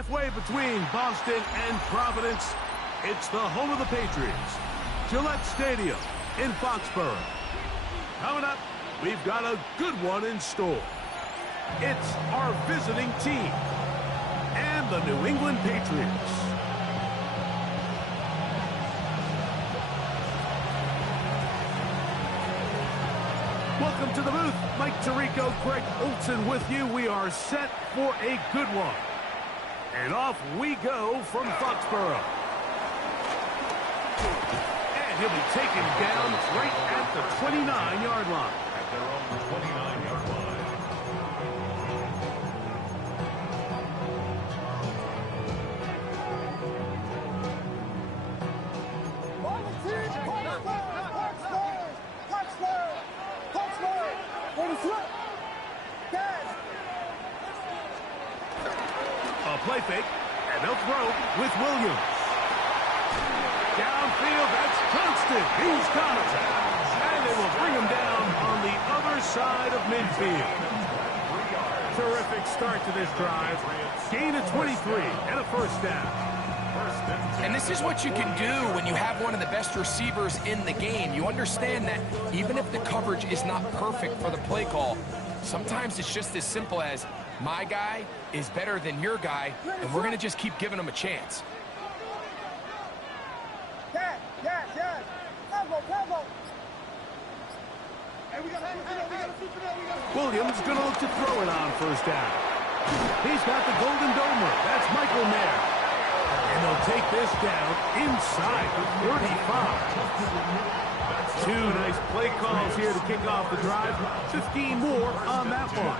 Halfway between Boston and Providence, it's the home of the Patriots, Gillette Stadium in Foxborough. Coming up, we've got a good one in store. It's our visiting team and the New England Patriots. Welcome to the booth. Mike Tirico, Greg Olson with you. We are set for a good one. And off we go from Foxborough. And he'll be taken down right at the 29-yard line. At their own 29-yard line. A play fake, and they'll throw with Williams. Downfield, that's Constant. He's got it. And they will bring him down on the other side of midfield. Terrific start to this drive. Gain of 23 and a first down. And this is what you can do when you have one of the best receivers in the game. You understand that even if the coverage is not perfect for the play call, sometimes it's just as simple as my guy is better than your guy, and we're going to just keep giving him a chance. Williams going to look to throw it on first down. He's got the Golden Domer. That's Michael Mayer. And they'll take this down inside the 35. Two nice play calls here to kick off the drive. 15 more on that one.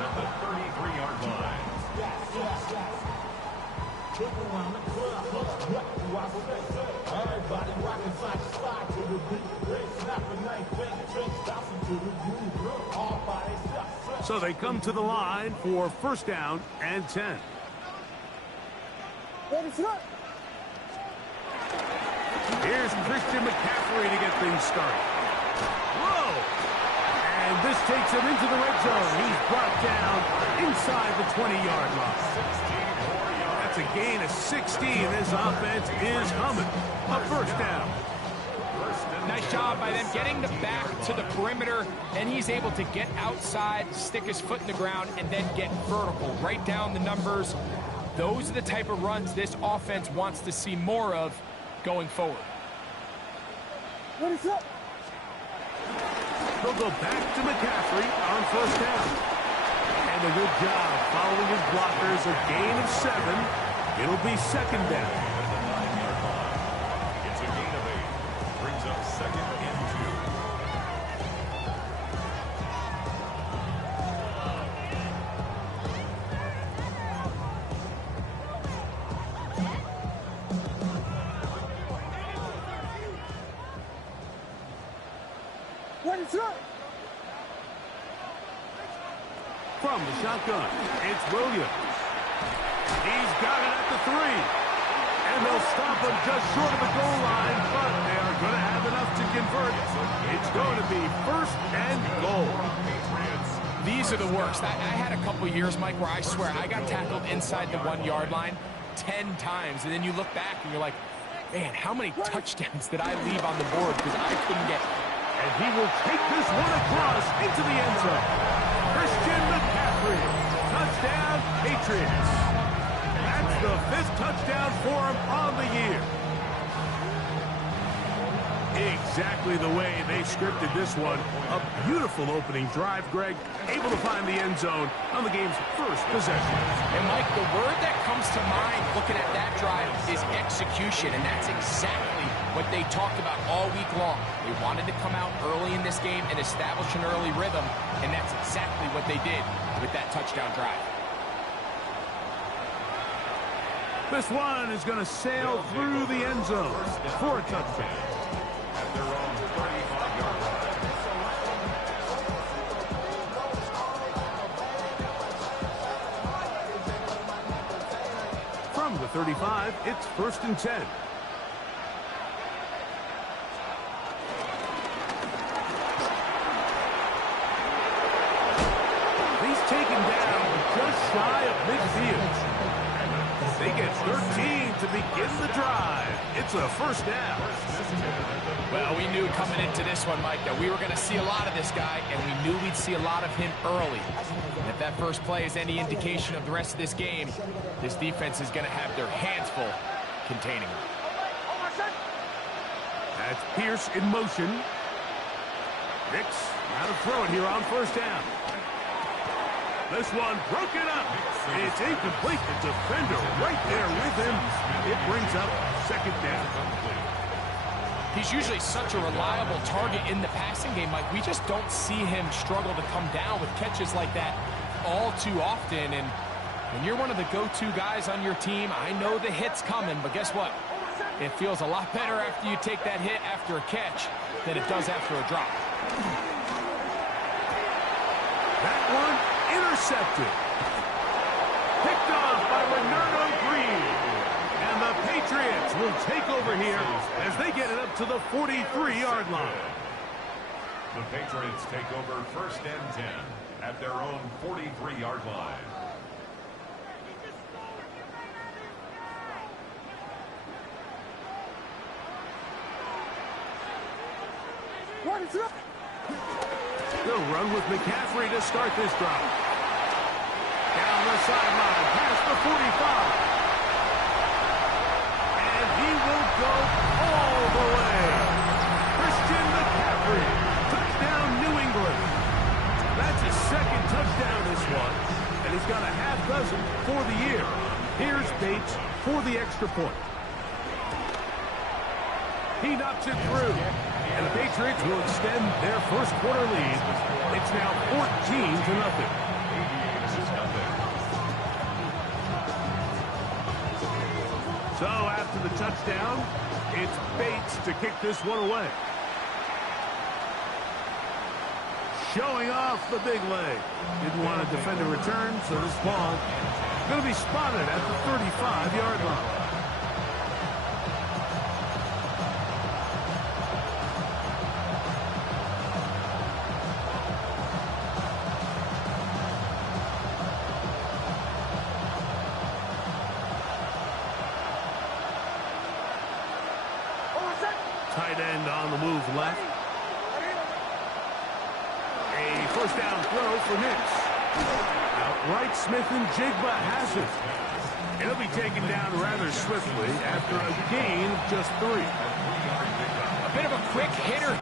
So they come to the line for first down and 10. Here's Christian McCaffrey to get things started. Whoa! And this takes him into the red zone. He's brought down inside the 20-yard line. That's a gain of 16. This offense is humming. A first down. Nice job by them getting the back to the perimeter, and he's able to get outside, stick his foot in the ground, and then get vertical. Right down the numbers. Those are the type of runs this offense wants to see more of going forward. What is up? They'll go back to McCaffrey on first down. And a good job following his blockers. A gain of 7. It'll be second down. It's a gain of 8. Brings up second and 2. What is up? From the shotgun, it's Williams. He's got it at the 3. And they'll stop him just short of the goal line, but they are going to have enough to convert. It's going to be first and goal. These are the worst. I had a couple years, Mike, where I swear I got tackled inside the 1-yard line 10 times, and then you look back and you're like, man, how many touchdowns did I leave on the board because I couldn't get... And he will take this one across into the end zone. Christian McCaffrey. Touchdown, Patriots. That's the 5th touchdown for him on the year. Exactly the way they scripted this one. A beautiful opening drive, Greg. Able to find the end zone on the game's first possession. And, Mike, the word that comes to mind looking at that drive is execution, and that's exactly what they talked about all week long. They wanted to come out early in this game and establish an early rhythm, and that's exactly what they did with that touchdown drive. This one is going to sail through the end zone for a touchdown. At their own 35-yard line. From the 35, it's first and 10. He's taken down just shy of midfield. They get 13 to begin the drive. It's a first down. Well, we knew coming into this one, Mike, that we were going to see a lot of this guy, and we knew we'd see a lot of him early. And if that first play is any indication of the rest of this game, this defense is going to have their hands full containing him. That's Pierce in motion. Nix, now to throw it here on first down. This one broken up. It's incomplete. The defender right there with him. It brings up second down. He's usually such a reliable target in the passing game, Mike. We just don't see him struggle to come down with catches like that all too often. And when you're one of the go-to guys on your team, I know the hit's coming, but guess what? It feels a lot better after you take that hit after a catch than it does after a drop. That one intercepted. Picked off by Renardo Green. And the Patriots will take over here as they get it up to the 43-yard line. The Patriots take over first and 10 at their own 43-yard line. They'll run with McCaffrey to start this drive. Down the sideline, past the 45. And he will go all the way. Christian McCaffrey, touchdown New England. That's his second touchdown this one. And he's got a half dozen for the year. Here's Bates for the extra point. He knocks it through. And the Patriots will extend their first quarter lead. It's now 14-0. So after the touchdown, it's Bates to kick this one away. Showing off the big leg. Didn't want to defend a return, so this ball is going to be spotted at the 35-yard line. Tight end on the move left. A first down throw for Nix. Outright Smith and Jigba has it. He'll be taken down rather swiftly after a gain of just 3. A bit of a quick hitter.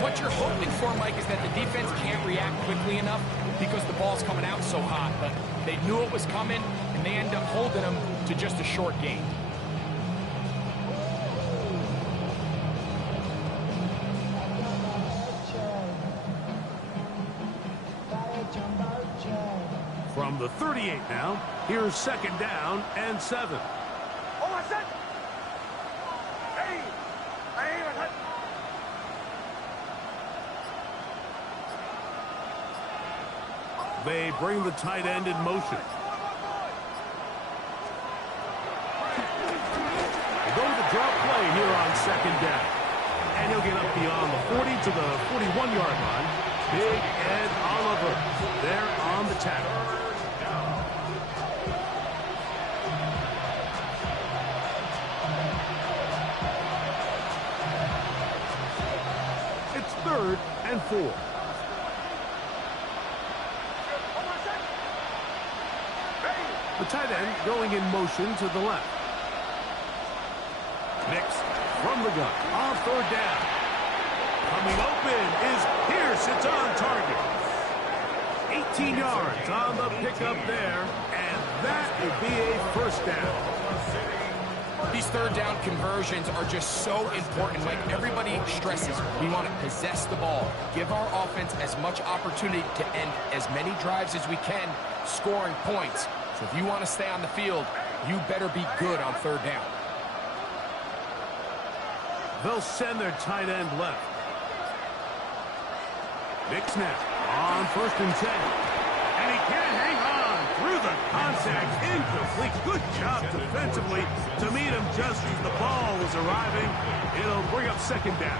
What you're hoping for, Mike, is that the defense can't react quickly enough because the ball's coming out so hot. But they knew it was coming, and they end up holding them to just a short gain. From the 38 now, here's second down and 7. They bring the tight end in motion. Go with the drop play here on second down. And he'll get up beyond the 40 to the 41-yard line. Big Ed Oliver there on the tackle. It's 3rd and 4. The tight end going in motion to the left. Nix from the gun on third down. Coming open is Pierce. It's on target. 18 yards on the pickup there, and that would be a first down. These third down conversions are just so important. Like everybody stresses, we want to possess the ball, give our offense as much opportunity to end as many drives as we can, scoring points. So if you want to stay on the field, you better be good on third down. They'll send their tight end left. Nix now on 1st and 10. And he can't hang on through the contact. Incomplete. Good job defensively to meet him just as the ball was arriving. It'll bring up second down.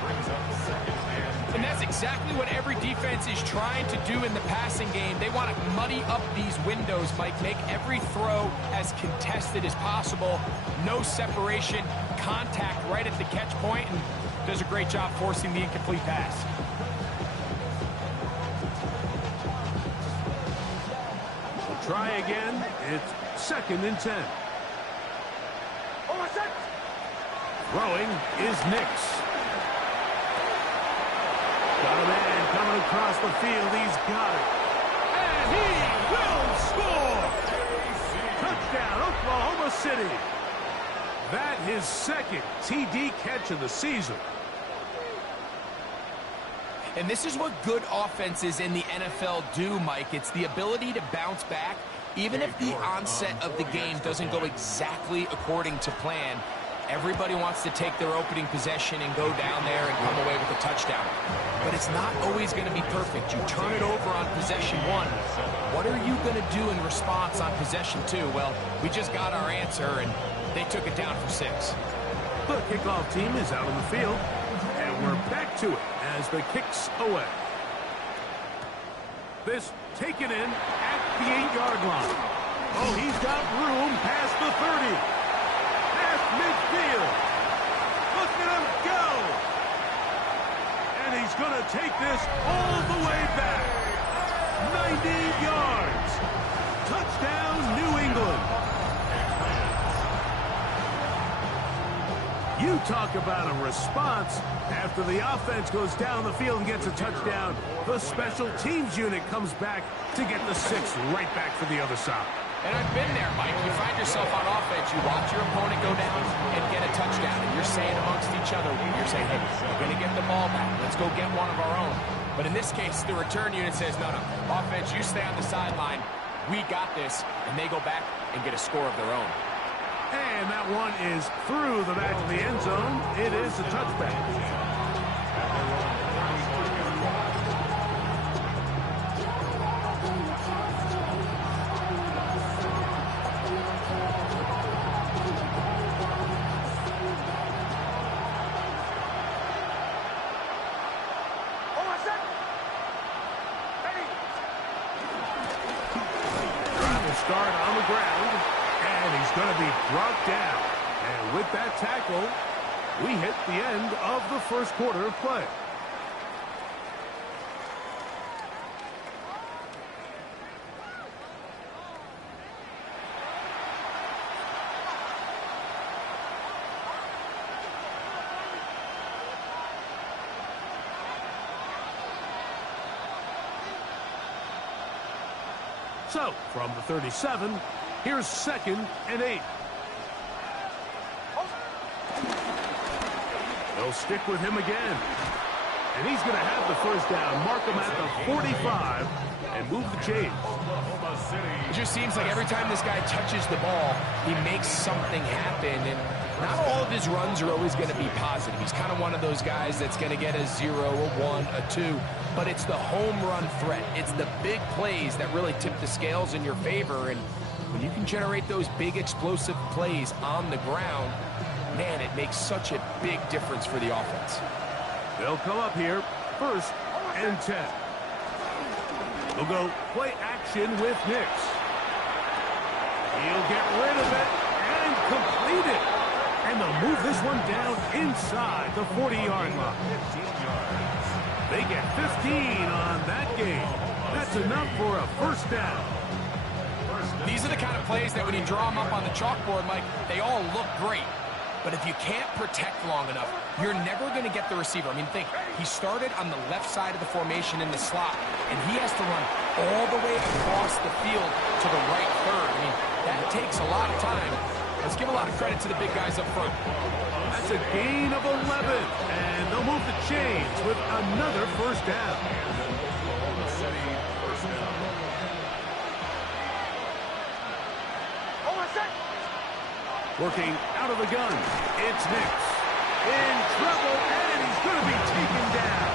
And that's exactly what every defense is trying to do in the passing game. They want to muddy up these windows, Mike. Make every throw as contested as possible. No separation, contact right at the catch point, and does a great job forcing the incomplete pass. Try again. It's 2nd and 10. Throwing is Nix. Got a man coming across the field. He's got it. And he will score. Touchdown, Oklahoma City. That his 2nd TD catch of the season. And this is what good offenses in the NFL do, Mike. It's the ability to bounce back, even if the onset of the game doesn't go exactly according to plan. Everybody wants to take their opening possession and go down there and come away with a touchdown. But it's not always going to be perfect. You turn it over on possession 1. What are you going to do in response on possession 2? Well, we just got our answer, and they took it down for 6. The kickoff team is out on the field, and we're back to it as the kicks away. This taken in at the 8-yard line. Oh, he's got room past the 30. Past midfield. Look at him go. And he's going to take this all the way back. 90 yards. Touchdown, New England. You talk about a response. After the offense goes down the field and gets a touchdown, the special teams unit comes back to get the 6 right back for the other side. And I've been there, Mike. You find yourself on offense, you watch your opponent go down and get a touchdown, and you're saying amongst each other, you're saying, hey, we're going to get the ball back. Let's go get one of our own. But in this case, the return unit says, no, offense, you stay on the sideline. We got this. And they go back and get a score of their own. And that one is through the back of the end zone. It is a touchback. Start on the ground, and he's going to be brought down. And with that tackle, we hit the end of the first quarter of play. So, from the 37, here's 2nd and 8. They'll stick with him again. And he's going to have the first down, mark him at the 45, and move the chains. It just seems like every time this guy touches the ball, he makes something happen. And not all of his runs are always going to be positive. He's kind of one of those guys that's going to get a 0, a 1, a 2. But it's the home run threat. It's the big plays that really tip the scales in your favor. And when you can generate those big explosive plays on the ground, man, it makes such a big difference for the offense. They'll come up here, 1st and 10. They'll go play action with Nix. He'll get rid of it and complete it. And they'll move this one down inside the 40-yard line. They get 15 on that game. That's enough for a first down. These are the kind of plays that when you draw them up on the chalkboard, Mike, they all look great. But if you can't protect long enough, you're never going to get the receiver. I mean, think, he started on the left side of the formation in the slot, and he has to run all the way across the field to the right third. I mean, that takes a lot of time. Let's give a lot of credit to the big guys up front. That's a gain of 11, and they'll move the chains with another first down. Working out of the gun, it's Nix. In trouble, and he's going to be taken down.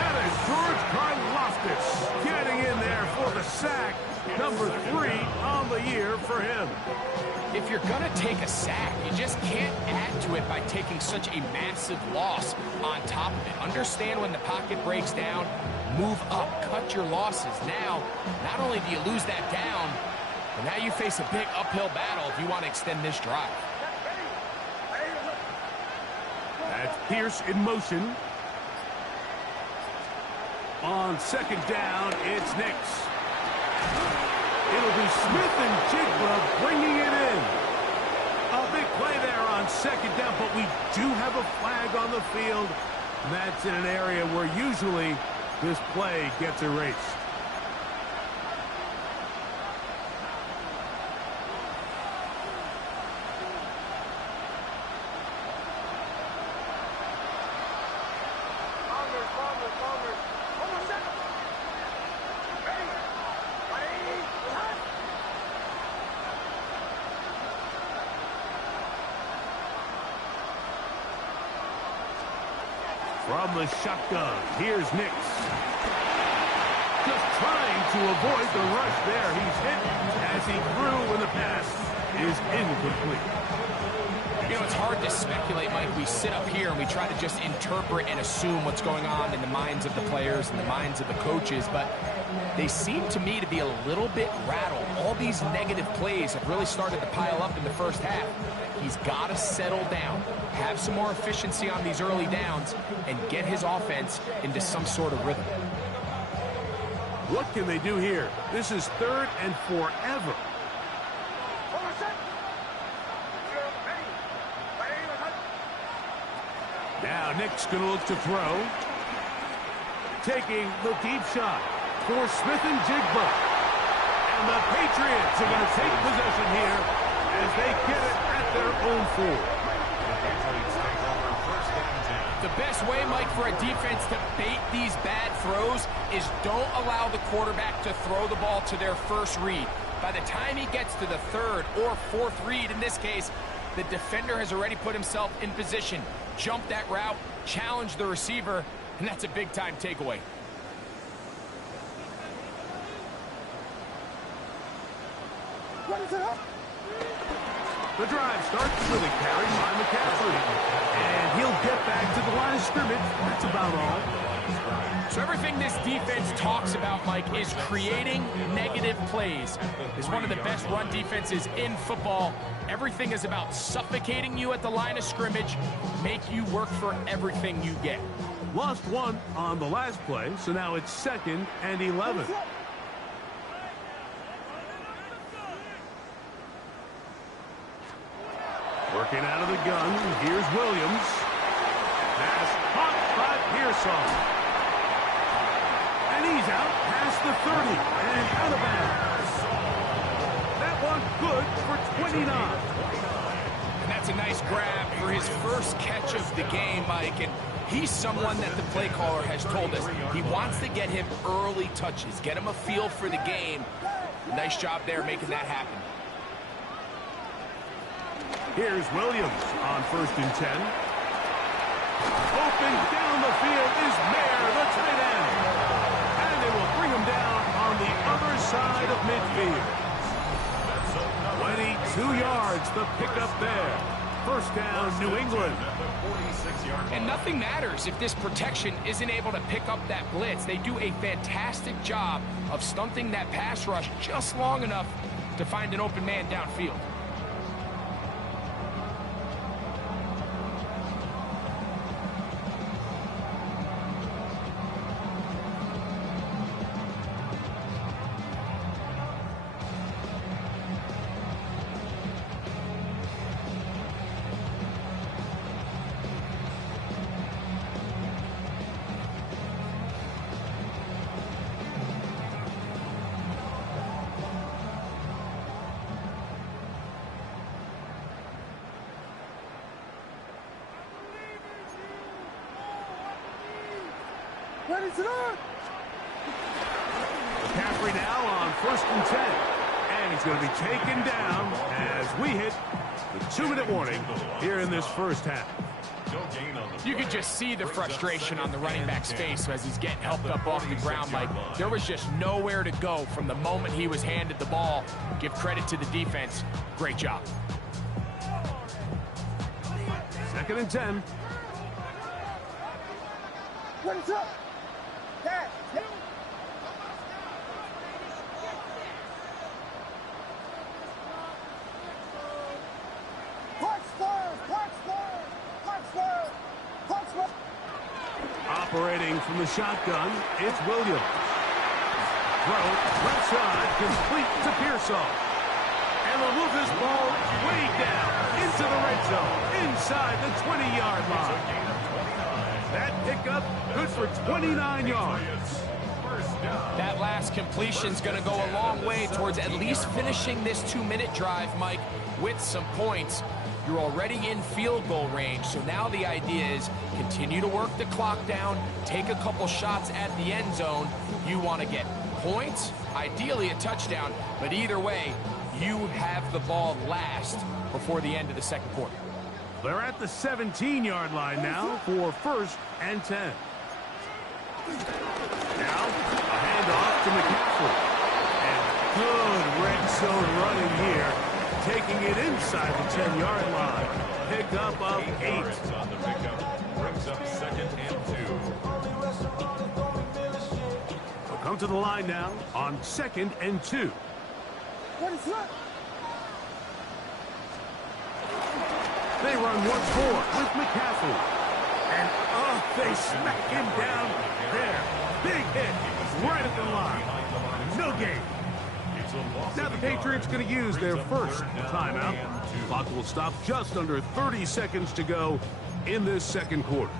That is George Karlaftis getting in there for the sack. Number 3 on the year for him. If you're going to take a sack, you just can't add to it by taking such a massive loss on top of it. Understand when the pocket breaks down, move up, cut your losses. Now, not only do you lose that down, but now you face a big uphill battle if you want to extend this drive. That's Pierce in motion. On second down, it's Nix. It'll be Smith and Jigba bringing it in. A big play there on second down, but we do have a flag on the field. That's in an area where usually this play gets erased. From the shotgun, here's Nix. Just trying to avoid the rush there. He's hit as he threw when the pass is incomplete. You know, it's hard to speculate, Mike. We sit up here and we try to just interpret and assume what's going on in the minds of the players and the minds of the coaches, but they seem to me to be a little bit rattled. All these negative plays have really started to pile up in the first half. He's got to settle down, have some more efficiency on these early downs, and get his offense into some sort of rhythm. What can they do here? This is 3rd and forever. Now Nick's going to look to throw. Taking the deep shot for Smith and Jigba. And the Patriots are going to take possession here as they get it at their own 4. The best way, Mike, for a defense to bait these bad throws is don't allow the quarterback to throw the ball to their first read. By the time he gets to the 3rd or 4th read, in this case, the defender has already put himself in position, jumped that route, challenged the receiver, and that's a big-time takeaway. The drive starts with a carry by McCaffrey. And he'll get back to the line of scrimmage. That's about all. So everything this defense talks about, Mike, is creating negative plays. It's one of the best run defenses in football. Everything is about suffocating you at the line of scrimmage, make you work for everything you get. Lost 1 on the last play, so now it's 2nd and 11. Working out of the gun, here's Williams. Pass caught by Pearson. And he's out past the 30 and out of bounds. That one good for 29. And that's a nice grab for his first catch of the game, Mike. And he's someone that the play caller has told us he wants to get him early touches, get him a feel for the game. Nice job there making that happen. Here's Williams on 1st and 10. Open down the field is Mayer, the tight end. And they will bring him down on the other side of midfield. 22 yards, the pickup there. First down, New England. And nothing matters if this protection isn't able to pick up that blitz. They do a fantastic job of stunting that pass rush just long enough to find an open man downfield. McCaffrey now on 1st and 10. And he's going to be taken down as we hit the 2-minute warning here in this first half. You could just see the frustration on the running back's face as he's getting helped up off the ground. Like, there was just nowhere to go from the moment he was handed the ball. Give credit to the defense. Great job. 2nd and 10. What is up? Dad, Operating from the shotgun, it's Williams. Throw, left side, complete to Pearsall. And they'll move this ball way down into the red zone, inside the 20-yard line. That pickup, good for 29 yards. That last completion's going to go a long way towards at least finishing this 2-minute drive, Mike, with some points. You're already in field goal range, so now the idea is continue to work the clock down, take a couple shots at the end zone. You want to get points, ideally a touchdown, but either way, you have the ball last before the end of the second quarter. They're at the 17-yard line now for 1st and 10. Now, a handoff to McCaffrey. And good red zone running here, taking it inside the 10-yard line. Pick up of 8. Brings up 2nd and 2. They'll come to the line now on 2nd and 2. what is that? They run once more with McCaffrey. And, they smack him down there. Big hit right at the line. No gain. Now the Patriots going to use their first timeout. Clock will stop just under 30 seconds to go in this second quarter.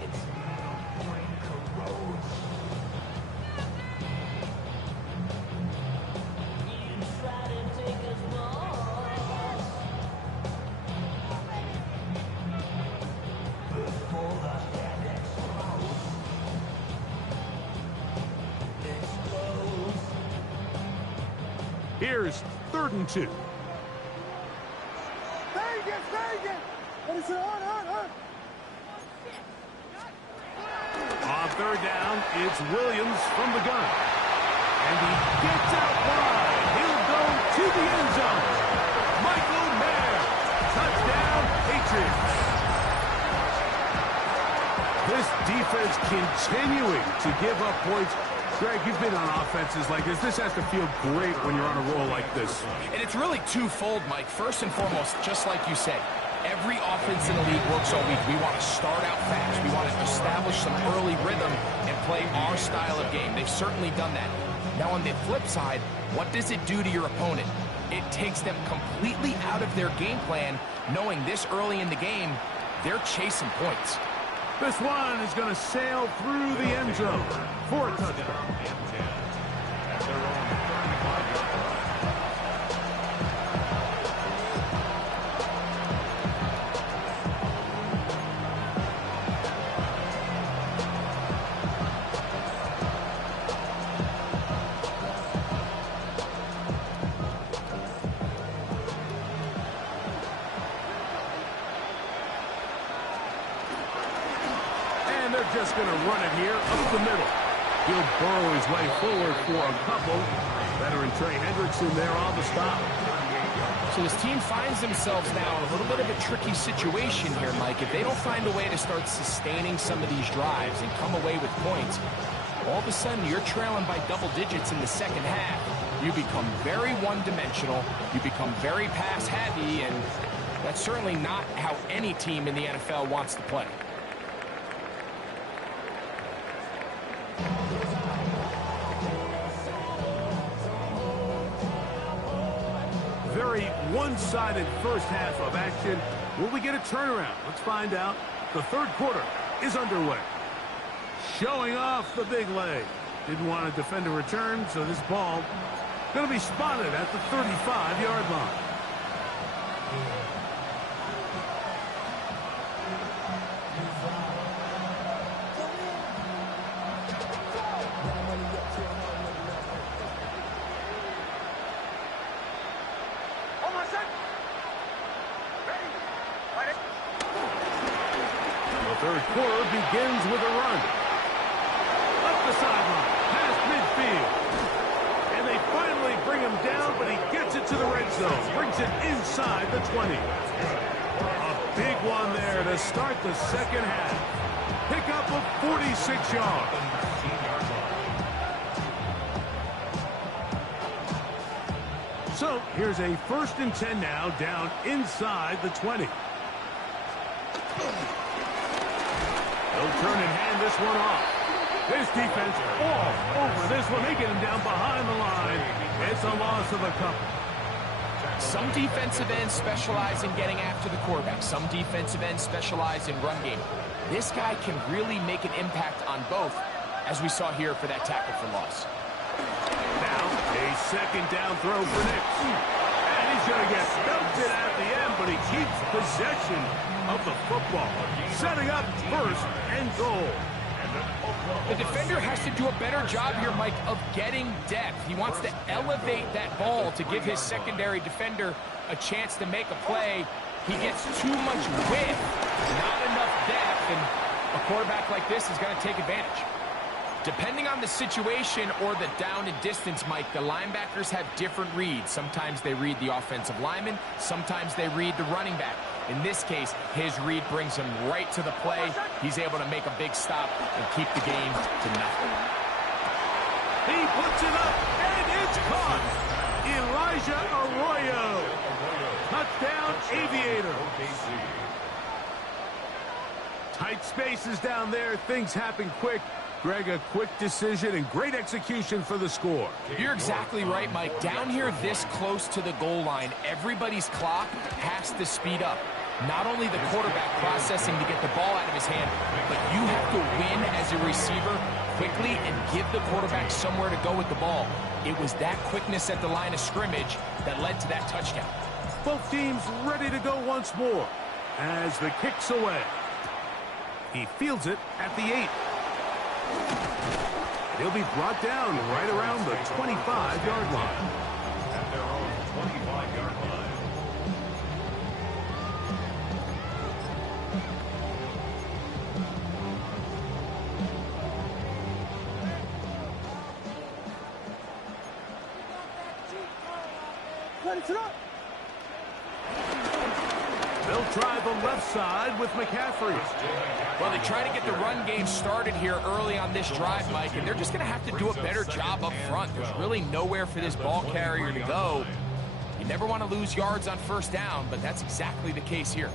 Here's 3rd and 2. Vegas! What is it? On. On 3rd down, it's Williams from the gun. And he gets out wide. He'll go to the end zone. Michael Mayer. Touchdown, Patriots. This defense continuing to give up points. Greg, you've been on offenses like this. This has to feel great when you're on a roll like this. And it's really twofold, Mike. First and foremost, just like you said, every offense in the league works all week. We want to start out fast. We want to establish some early rhythm and play our style of game. They've certainly done that. Now, on the flip side, what does it do to your opponent? It takes them completely out of their game plan, knowing this early in the game, they're chasing points. This one is going to sail through the end zone for a touchdown. Just going to run it here up the middle. He'll burrow his way forward for a couple. Veteran Trey Hendrickson there on the stop. So this team finds themselves now in a little bit of a tricky situation here, Mike. If they don't find a way to start sustaining some of these drives and come away with points, all of a sudden you're trailing by double digits in the second half. You become very one-dimensional. You become very pass-heavy, and that's certainly not how any team in the NFL wants to play. Very one-sided first half of action. Will we get a turnaround? Let's find out. The third quarter is underway. Showing off the big leg. Didn't want to defend a return, so this ball going to be spotted at the 35-yard line. third quarter begins with a run. Up the sideline, past midfield. And they finally bring him down, but he gets it to the red zone. Brings it inside the 20. A big one there to start the second half. Pickup of 46 yards. So here's a 1st and 10 now, down inside the 20. They'll turn and hand this one off. This defense all over this one, making him down behind the line. It's a loss of a couple. Some defensive ends specialize in getting after the quarterback. Some defensive ends specialize in run game. This guy can really make an impact on both, as we saw here for that tackle for loss. Now, a 2nd down throw for Nix. And he's going to get belted at the end, but he keeps possession of the football. Setting up 1st and goal. The defender has to do a better job here, Mike, of getting depth. He wants to elevate that ball to give his secondary defender a chance to make a play. He gets too much width, not enough depth, and a quarterback like this is going to take advantage. Depending on the situation or the down and distance, Mike, the linebackers have different reads. Sometimes they read the offensive lineman. Sometimes they read the running back. In this case, his read brings him right to the play. He's able to make a big stop and keep the game to nothing. He puts it up, and it's caught. Elijah Arroyo. Touchdown, Aviators. Tight spaces down there. Things happen quick. Greg, a quick decision and great execution for the score. You're exactly right, Mike. Down here this close to the goal line, everybody's clock has to speed up. Not only the quarterback processing to get the ball out of his hand, but you have to win as a receiver quickly and give the quarterback somewhere to go with the ball. It was that quickness at the line of scrimmage that led to that touchdown. Both teams ready to go once more as the kick's away. He fields it at the 8. He'll be brought down right around the 25-yard line. At their own 25-yard line. Ready, up. They'll try the left side with McCaffrey. Well, they try to get the run game started here early on this drive, Mike, and they're just going to have to do a better job up front. There's really nowhere for this ball carrier to go. You never want to lose yards on 1st down, but that's exactly the case here.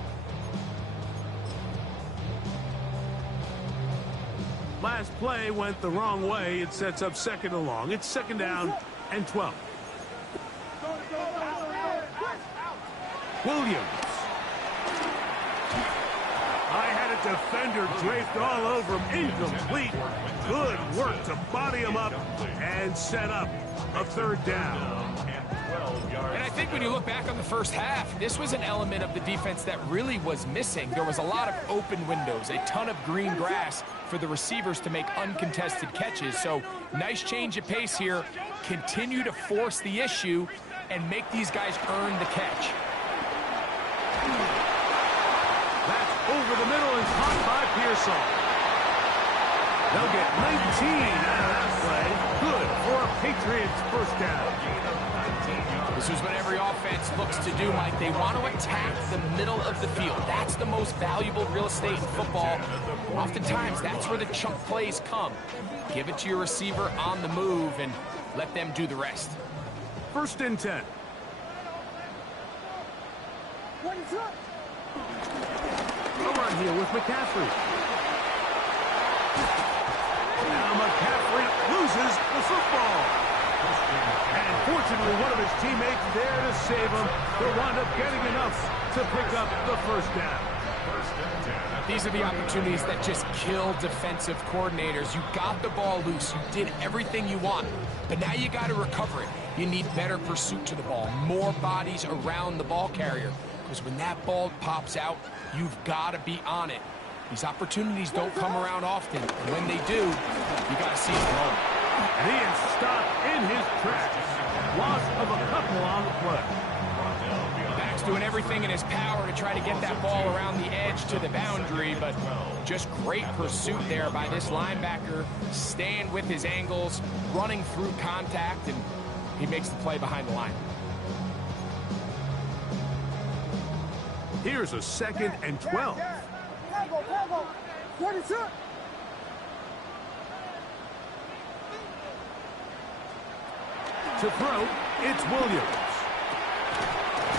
Last play went the wrong way. It sets up 2nd and long. It's 2nd down and 12. Williams. I had a defender draped all over him. Incomplete. Good work to body him up and set up a 3rd down. And I think when you look back on the 1st half, this was an element of the defense that really was missing. There was a lot of open windows, a ton of green grass for the receivers to make uncontested catches. So nice change of pace here. Continue to force the issue and make these guys earn the catch. That's over the middle and caught by Pearson. They'll get 19 out of that play. Good for a Patriots 1st down. This is what every offense looks to do, Mike. They want to attack the middle of the field. That's the most valuable real estate in football. Oftentimes, that's where the chunk plays come. Give it to your receiver on the move and let them do the rest. 1st and 10. Ready, up. A run here with McCaffrey. Now McCaffrey loses the football. And fortunately, one of his teammates there to save him. They'll wind up getting enough to pick up the 1st down. These are the opportunities that just kill defensive coordinators. You got the ball loose. You did everything you want. But now you got to recover it. You need better pursuit to the ball. More bodies around the ball carrier. Because when that ball pops out, you've got to be on it. These opportunities don't come around often. And when they do, you got to seize the moment. And he is stopped in his tracks. Loss of a couple on the play. Backs doing everything in his power to try to get that ball around the edge to the boundary, but just great pursuit there by this linebacker, staying with his angles, running through contact, and he makes the play behind the line. Here's a 2nd and 12. To throw, it's Williams.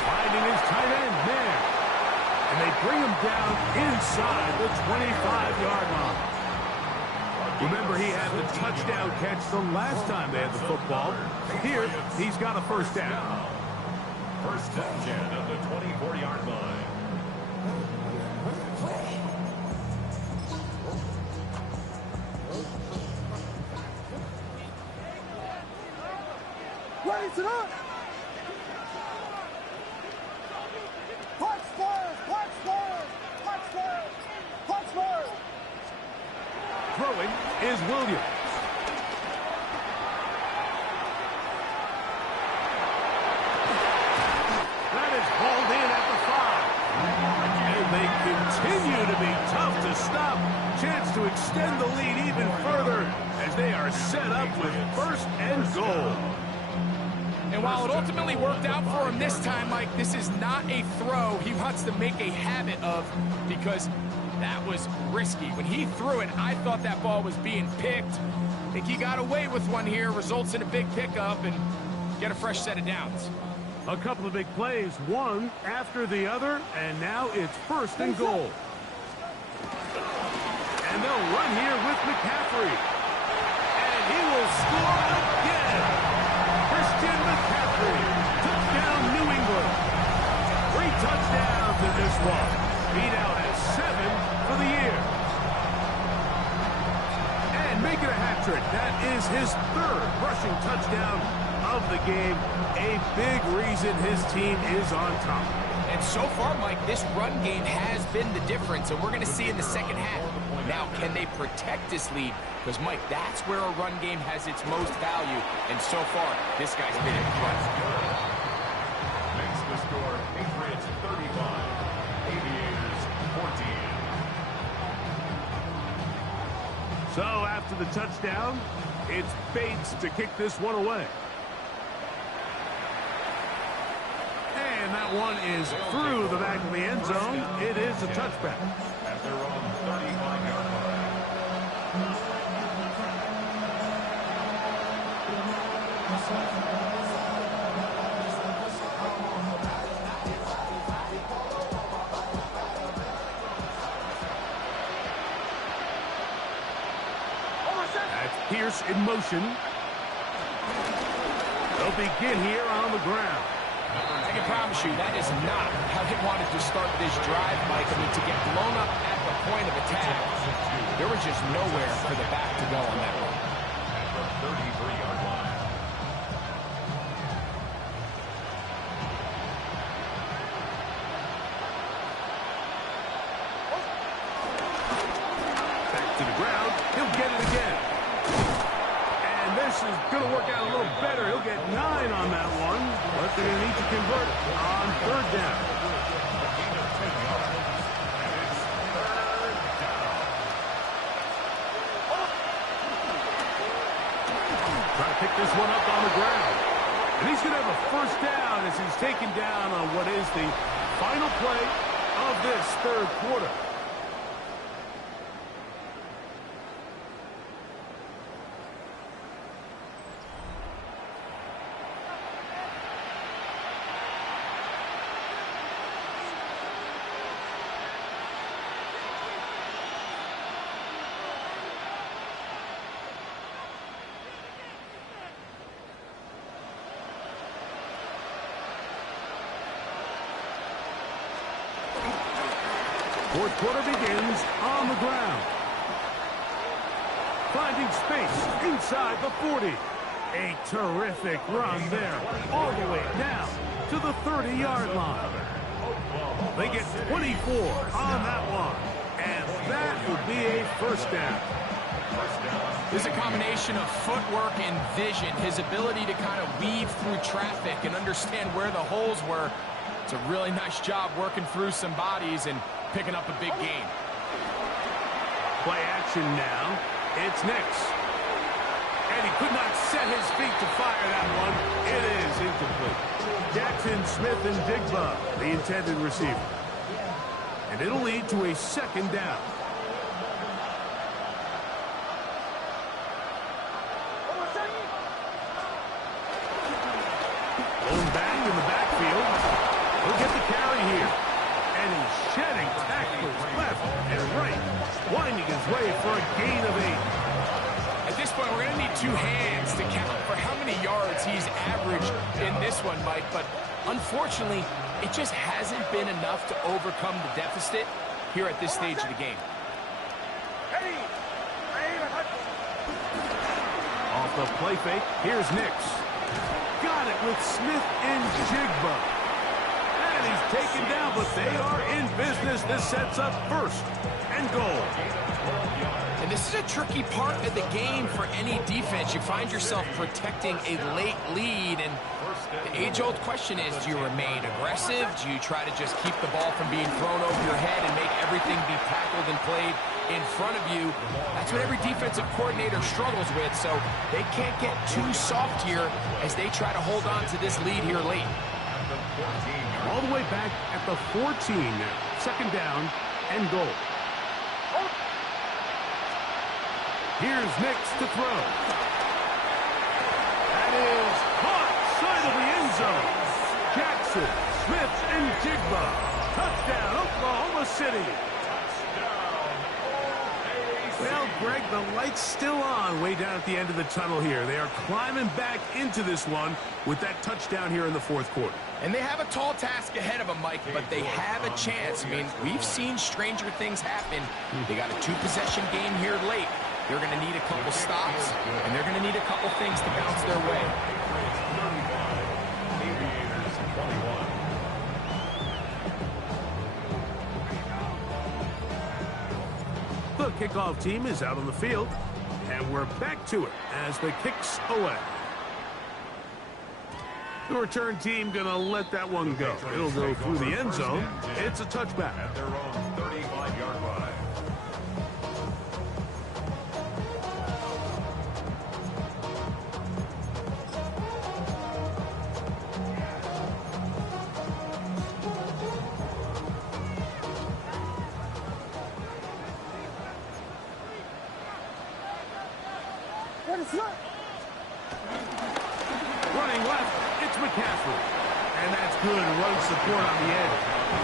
Finding his tight end there. And they bring him down inside the 25-yard line. Remember, he had the touchdown catch the last time they had the football. Here, he's got a first down. First and 10 at the 24-yard line. Ready to run. Punch first, punch first, punch first, punch first. Throwing is Williams. That is hauled in at the 5. And they continue to be tough to stop. Chance to extend the lead even further as they are set up with 1st and goal. And while it ultimately worked out for him this time, Mike, this is not a throw he wants to make a habit of, because that was risky. When he threw it, I thought that ball was being picked. I think he got away with one here, results in a big pickup, and get a fresh set of downs. A couple of big plays, one after the other, and now it's 1st and goal. And they'll run here with McCaffrey. And he will score again. Christian McCaffrey, touchdown New England. 3 touchdowns in this one. He now has 7 for the year. And make it a hat trick. That is his 3rd rushing touchdown of the game. A big reason his team is on top. And so far, Mike, this run game has been the difference, and we're going to see in the second half. Now, can they protect this lead? Because, Mike, that's where a run game has its most value, and so far, this guy's been in front. Makes the score Patriots 35, Aviators 14. So after the touchdown, it's Bates to kick this one away. And that one is through the back of the end zone. It is a touchback. At their own 35-yard line. That's Pierce in motion. They'll begin here on the ground. I can promise you that is not how they wanted to start this drive, Mike. I mean, to get blown up at the point of attack, there was just nowhere for the back to go on that one. At the 33-yard line. Back to the ground. He'll get it again. And this is going to work out a little better. He'll get 9 on that one. But they're going to need to convert on 3rd down. Trying to pick this one up on the ground. And he's going to have a 1st down as he's taken down on what is the final play of this 3rd quarter. Fourth quarter begins on the ground. Finding space inside the 40. A terrific run there, all the way down to the 30-yard line. They get 24 on that one, and that will be a 1st down. This is a combination of footwork and vision, his ability to kind of weave through traffic and understand where the holes were. It's a really nice job working through some bodies and picking up a big gain. Play action now. It's Nix. And he could not set his feet to fire that one. It is incomplete. Jackson, Smith, and Digba, the intended receiver. And it'll lead to a second down. Going back in the backfield. He'll get the carry here. And he's shedding tackles left and right, winding his way for a gain of 8. At this point, we're going to need 2 hands to count for how many yards he's averaged in this one, Mike. But unfortunately, it just hasn't been enough to overcome the deficit here at this stage of the game. Off the play fake, here's Nix. Got it with Smith and Jigba. And he's taken down, but they are in business. This sets up first and goal. And this is a tricky part of the game for any defense. You find yourself protecting a late lead, and the age-old question is, do you remain aggressive? Do you try to just keep the ball from being thrown over your head and make everything be tackled and played in front of you? That's what every defensive coordinator struggles with, so they can't get too soft here as they try to hold on to this lead here late. All the way back at the 14 now. Second down and goal. Here's Nix to throw. That is caught side of the end zone. Jackson, Smith, and Jigba. Touchdown, Oklahoma City. Well, Greg, the light's still on way down at the end of the tunnel here. They are climbing back into this one with that touchdown here in the fourth quarter. And they have a tall task ahead of them, Mike, but they have a chance. I mean, we've seen stranger things happen. They got a 2-possession game here late. They're going to need a couple stops, and they're going to need a couple things to bounce their way. Aviators 21. The kickoff team is out on the field, and we're back to it as the kick's away. The return team going to let that one go. It'll go through the end zone. It's a touchback. At their own 35-yard line. Running left, it's McCaffrey. And that's good run support on the edge.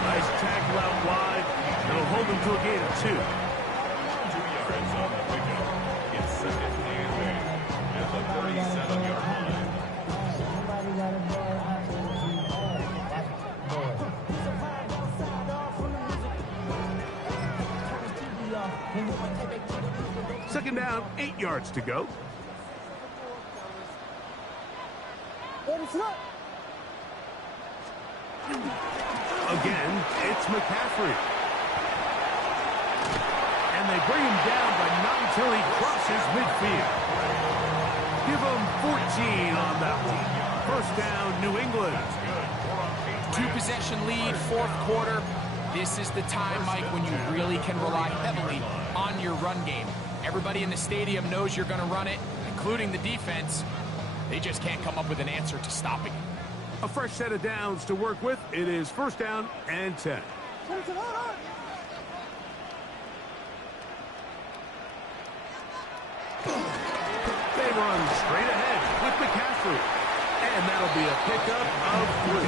Nice tackle out wide. It'll hold them to a gain of 2. 2 yards on the pickup. It's second and 8 at the 37-yard line. Second down, 8 yards to go. Again, it's McCaffrey. And they bring him down, but not until he crosses midfield. Give him 14 on that one. First down, New England. 2-possession lead, fourth quarter. This is the time, Mike, when you really can rely heavily on your run game. Everybody in the stadium knows you're going to run it, including the defense. They just can't come up with an answer to stopping it. A fresh set of downs to work with. It is first down and 10. They run straight ahead with McCaffrey. And that'll be a pickup of 3.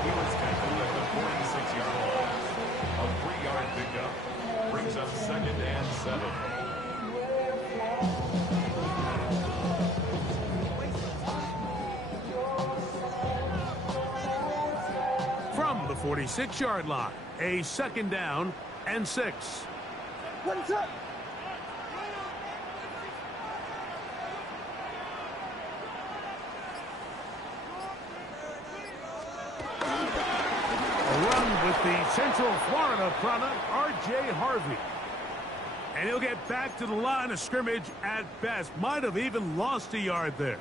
He was tackled at the 46-yard line. A 3-yard pickup brings up second and 7. From the 46-yard line, a second down and 6. With the Central Florida product, R.J. Harvey. And he'll get back to the line of scrimmage at best. Might have even lost a yard there.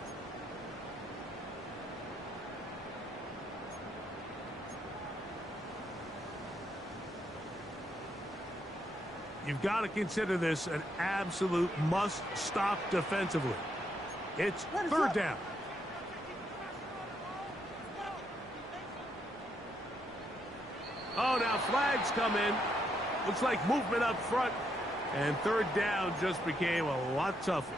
You've got to consider this an absolute must-stop defensively. It's third down. Oh, now flags come in. Looks like movement up front. And third down just became a lot tougher.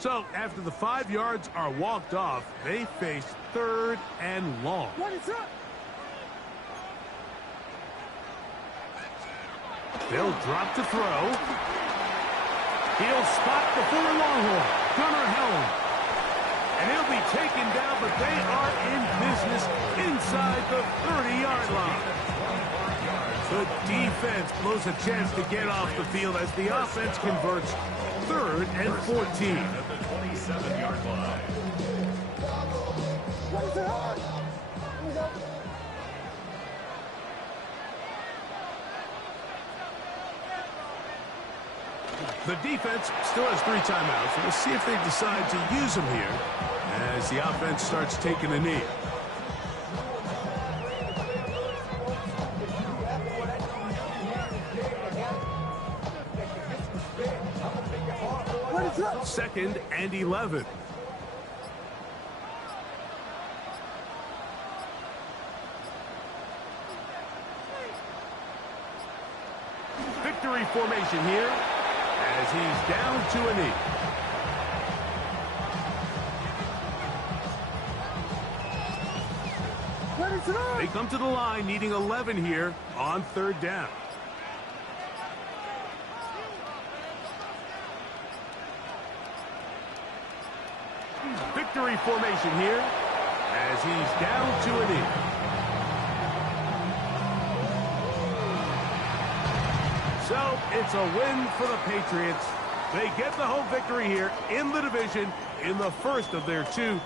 So, after the 5 yards are walked off, they face third and long. They'll drop to throw. He'll spot the fuller Longhorn, Gunnar Helm. And he'll be taken down, but they are in business inside the 30-yard line. The defense blows a chance to get off the field as the offense converts third and 14. At the 27-yard line. The defense still has 3 timeouts. We'll see if they decide to use them here as the offense starts taking a knee. Second and 11. Victory formation here as he's down to a knee. They come to the line needing 11 here on third down. Victory formation here as he's down to a knee. So it's a win for the Patriots. They get the home victory here in the division in the first of their 2